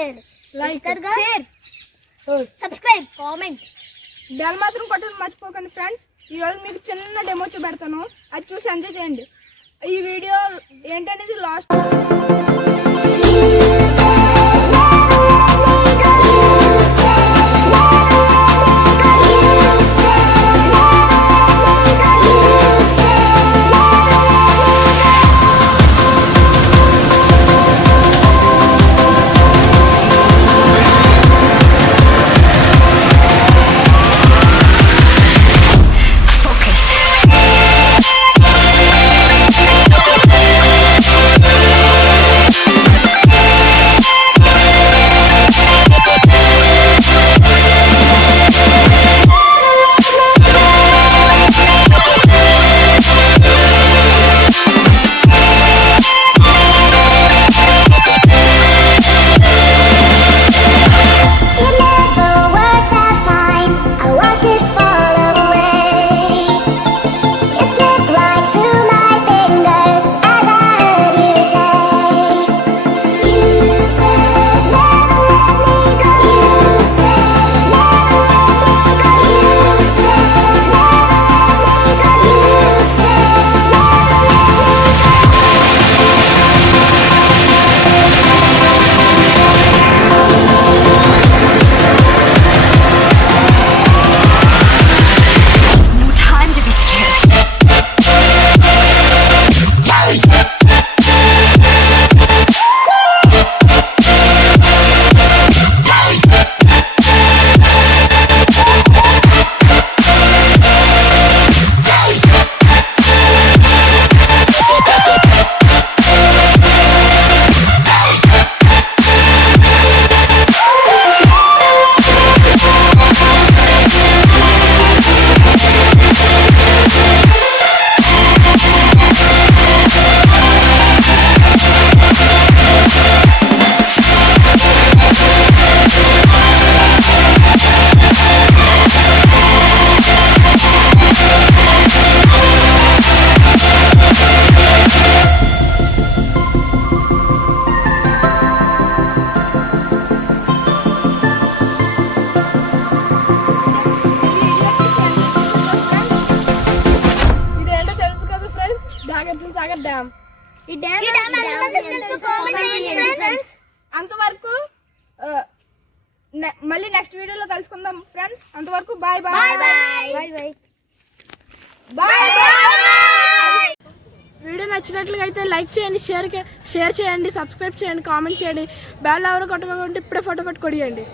చేయండి, like share subscribe comment bell మాత్రం కొట్టడం మర్చిపోకండి ఫ్రెండ్స్. ఈరోజు మీకు చిన్న డెమో చూపెడతాను, అది చూసి ఎంజాయ్ చేయండి. ఈ వీడియో ఏంటనేది లాస్ట్ సాగర్ డ్యామ్. ఈ డ్యామ్ అంతవరకు మళ్ళీ నెక్స్ట్ వీడియోలో కలుసుకుందాం ఫ్రెండ్స్. అంతవరకు bye bye bye bye. Video నచ్చినట్లుగా అయితే లైక్ చేయండి, షేర్ చేయండి, సబ్స్క్రైబ్ చేయండి, కామెంట్ చేయండి. బెల్ ఎవరు కొట్టకుండా ఇప్పుడే ఫోటో కొడియండి.